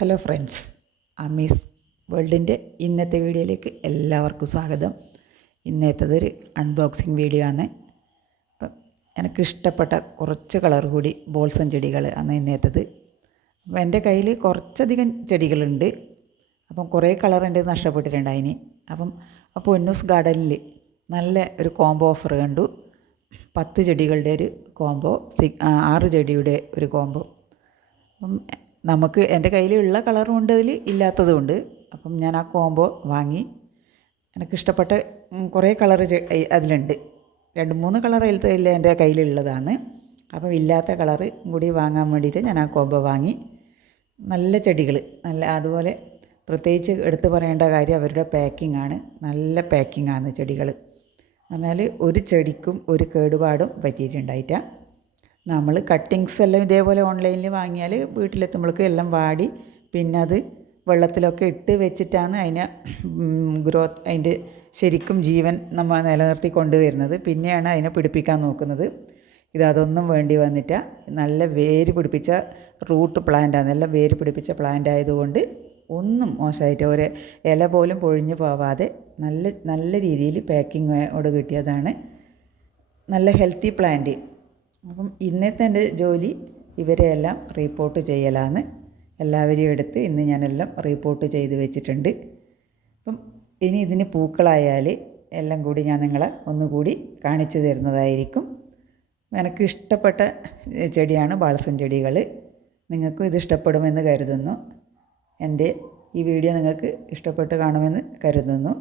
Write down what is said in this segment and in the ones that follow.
Hello friends അമീസ് വേൾഡിന്റെ ഇന്നത്തെ വീഡിയോയിലേക്ക് എല്ലാവർക്കും സ്വാഗതം. ഇന്നത്തേതൊരു അൺബോക്സിങ് വീഡിയോ ആണ്. അപ്പം എനിക്കിഷ്ടപ്പെട്ട കുറച്ച് കളർ കൂടി ബോൾസം ചെടികൾ ആണ് ഇന്നത്തേത്. അപ്പം എന്റെ കയ്യിൽ കുറച്ചധികം ചെടികളുണ്ട്. അപ്പം കുറേ കളർ എന്റെ നഷ്ടപ്പെട്ടിട്ടുണ്ട് അതിന് അപ്പം അപ്പോൾ പൊന്നൂസ് ഗാർഡനിൽ നല്ല ഒരു കോംബോ ഓഫർ കണ്ടു. പത്ത് ചെടികളുടെ ഒരു കോംബോ സി ആറ് ചെടിയുടെ ഒരു കോംബോ അപ്പം നമുക്ക് എന്റെ കയ്യിലുള്ള കളറും ഉണ്ട് അതിൽ ഇല്ലാത്തതും ഉണ്ട്. അപ്പം ഞാൻ ആ കോംബോ വാങ്ങി. എനിക്കിഷ്ടപ്പെട്ട കുറേ കളർ അതിലുണ്ട്. രണ്ട് മൂന്ന് കളർ അതിലത്തെ എന്റെ കയ്യിലുള്ളതാണ്. അപ്പം ഇല്ലാത്ത കളറ് കൂടി വാങ്ങാൻ വേണ്ടിയിട്ട് ഞാൻ ആ കോംബോ വാങ്ങി. നല്ല ചെടികൾ നല്ല അതുപോലെ പ്രത്യേകിച്ച് എടുത്തു പറയേണ്ട കാര്യം അവരുടെ പാക്കിംഗ് ആണ്. നല്ല പാക്കിംഗ് ആണ് ചെടികൾ പറഞ്ഞാൽ ഒരു ചെടിക്കും ഒരു കേടുപാടും പറ്റിയിട്ടുണ്ടായിട്ട. നമ്മൾ കട്ടിങ്സ് എല്ലാം ഇതേപോലെ ഓൺലൈനിൽ വാങ്ങിയാൽ വീട്ടിലെത്തുമ്പോഴേക്ക് എല്ലാം വാടി. പിന്നെ അത് വെള്ളത്തിലൊക്കെ ഇട്ട് വെച്ചിട്ടാണ് അതിനെ ഗ്രോത്ത് അതിന്റെ ശരിക്കും ജീവൻ നമ്മൾ നിലനിർത്തി കൊണ്ടുവരുന്നത്. പിന്നെയാണ് അതിനെ പിടിപ്പിക്കാൻ നോക്കുന്നത്. ഇത് അതൊന്നും വേണ്ടി വന്നിട്ട നല്ല വേര് പിടിപ്പിച്ച റൂട്ട് പ്ലാന്റാണ് നല്ല വേര് പിടിപ്പിച്ച പ്ലാന്റ് ആയതുകൊണ്ട് ഒന്നും മോശമായിട്ട് ഒരു ഇല പോലും പൊഴിഞ്ഞു പോവാതെ നല്ല നല്ല രീതിയിൽ പാക്കിങ്ങോട് കിട്ടിയതാണ്. നല്ല ഹെൽത്തി പ്ലാന്റ് അപ്പം ഇന്നത്തെ എന്റെ ജോലി ഇവരെയെല്ലാം റിപ്പോർട്ട് ചെയ്യലാണ് എല്ലാവരെയും എടുത്ത് ഇന്ന് ഞാനെല്ലാം റിപ്പോർട്ട് ചെയ്ത് വെച്ചിട്ടുണ്ട്. അപ്പം ഇനി ഇതിന് പൂക്കളായാൽ എല്ലാം കൂടി ഞാൻ നിങ്ങളെ ഒന്നുകൂടി കാണിച്ചു തരുന്നതായിരിക്കും. എനിക്ക് ഇഷ്ടപ്പെട്ട ചെടിയാണ് ബാൾസം ചെടികൾ. നിങ്ങൾക്കും ഇത് ഇഷ്ടപ്പെടുമെന്ന് കരുതുന്നു. എന്റെ ഈ വീഡിയോ നിങ്ങൾക്ക് ഇഷ്ടപ്പെട്ട് കാണുമെന്ന് കരുതുന്നു.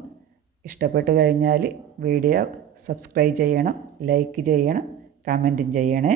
ഇഷ്ടപ്പെട്ട് കഴിഞ്ഞാൽ വീഡിയോ സബ്സ്ക്രൈബ് ചെയ്യണം ലൈക്ക് ചെയ്യണം കമന്റും ചെയ്യണേ.